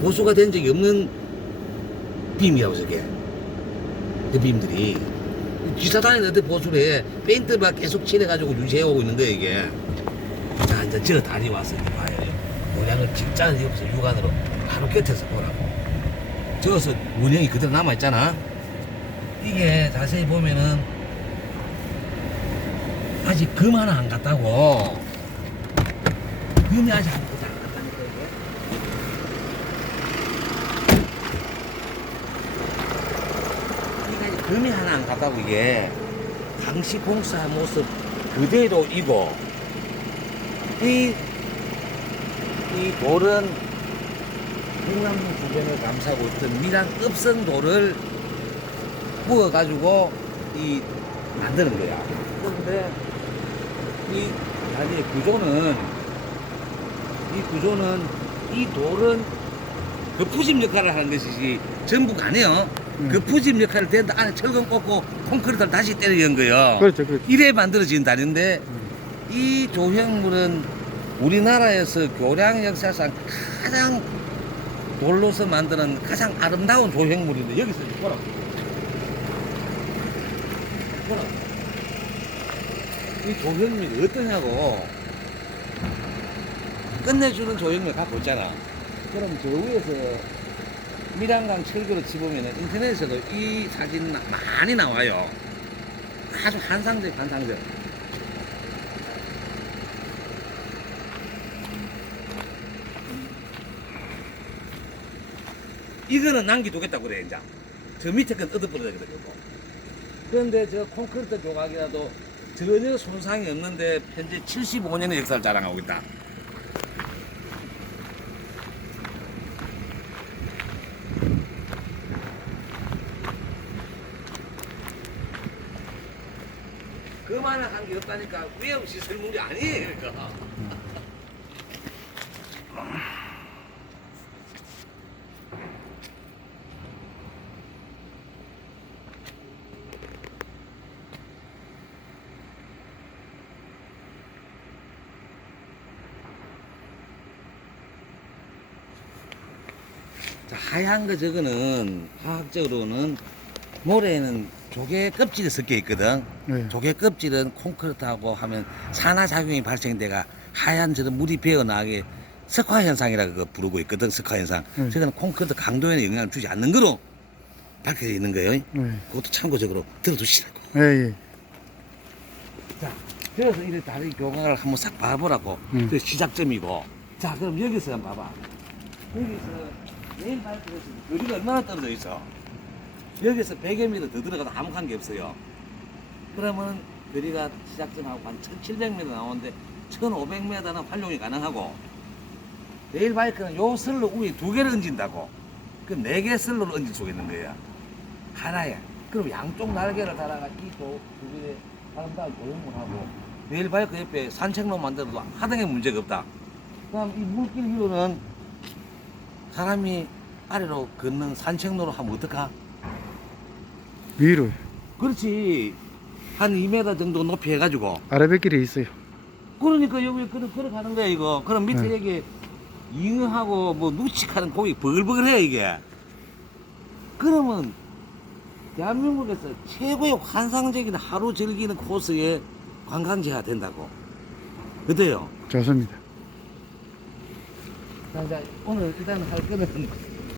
보수가 된 적이 없는 빔이라고 저게 그 빔들이. 기사 다니는데 보수를 해 페인트 막 계속 칠해가지고 유지해 오고 있는 거야 이게. 자 이제 저 다리 와서 이제 봐요. 모양을 진짜 여기서 육안으로 바로 곁에서 보라고. 저어서 문양이 그대로 남아있잖아. 이게 자세히 보면은 아직 금 하나 안 갔다고. 금이 아직 안 갔다니까 이게 이게 아직 금이 하나 안 갔다고 이게 당시 공사한 모습 그대로이고 이, 이 돌은 흥남동 주변을 감싸고 있던 미란 읍성돌을 부어가지고 이 만드는 거야. 그런데 이 다리의 구조는 이 구조는 이 돌은 그 푸집 역할을 하는 것이지 전부가 아니에요. 음. 그 푸집 역할을 된다 안에 철근 꽂고 콘크리트를 다시 때려 연 거예요. 그렇죠, 그렇죠. 이래 만들어진 다리인데 이 조형물은 우리나라에서 교량 역사상 가장 돌로서 만드는 가장 아름다운 조형물인데 여기서 보라고. 보라고. 이 조형물이 어떠냐고 끝내주는 조형물 갖고 있잖아. 그럼 저 위에서 밀양강 철교를 집으면 인터넷에서도 이 사진 나- 많이 나와요. 아주 환상적 환상적. 이거는 남기두겠다고 그래 이제 저 밑에 건 뜯어버려야 되겠고 그런데 저 콘크리트 조각이라도 전혀 손상이 없는데 현재 75년의 역사를 자랑하고 있다 그만한 한 게 없다니까 위험 시설물이 아니에요 그러니까. 자, 하얀 거 저거는 화학적으로는 모래에는 조개 껍질이 섞여 있거든. 네. 조개 껍질은 콘크리트하고 하면 산화작용이 발생돼가 하얀 저런 물이 배어나게 석화 현상이라고 부르고 있거든. 석화 현상. 네. 저거는 콘크리트 강도에는 영향을 주지 않는 거로 밝혀져 있는 거예요. 네. 그것도 참고적으로 들어두시라고. 예, 예. 자, 그래서 이래 다리 교각을 한번 싹 봐보라고. 음. 그 시작점이고. 자, 그럼 여기서 한번 봐봐. 여기서 내일 발표에서 거리가 얼마나 떨어져 있어? 여기서 100여 미터 더 들어가도 아무 관계 없어요. 그러면 거리가 시작점하고 한 1700m 나오는데 1500m는 활용이 가능하고 레일 바이크는 요 슬로 위에 두 개를 얹는다고. 그럼 네 개 슬로를 얹을 수가 있는 거야. 하나에. 그럼 양쪽 날개를 달아가 이두 개의 아름다운 조형물 하고 레일 바이크 옆에 산책로 만들어도 하등에 문제가 없다. 그다음 이 물길 위로는 사람이 아래로 걷는 산책로로 하면 어떡하? 위로 그렇지. 한 2m 정도 높이 해가지고. 아래뱃길이 있어요. 그러니까 여기 걸어, 걸어가는 거야, 이거. 그럼 밑에 네. 여기 잉어하고 뭐 누치하는 고기 버글버글해, 이게. 그러면 대한민국에서 최고의 환상적인 하루 즐기는 코스에 관광지가 된다고. 어때요? 좋습니다. 자, 자, 오늘 일단 할 거는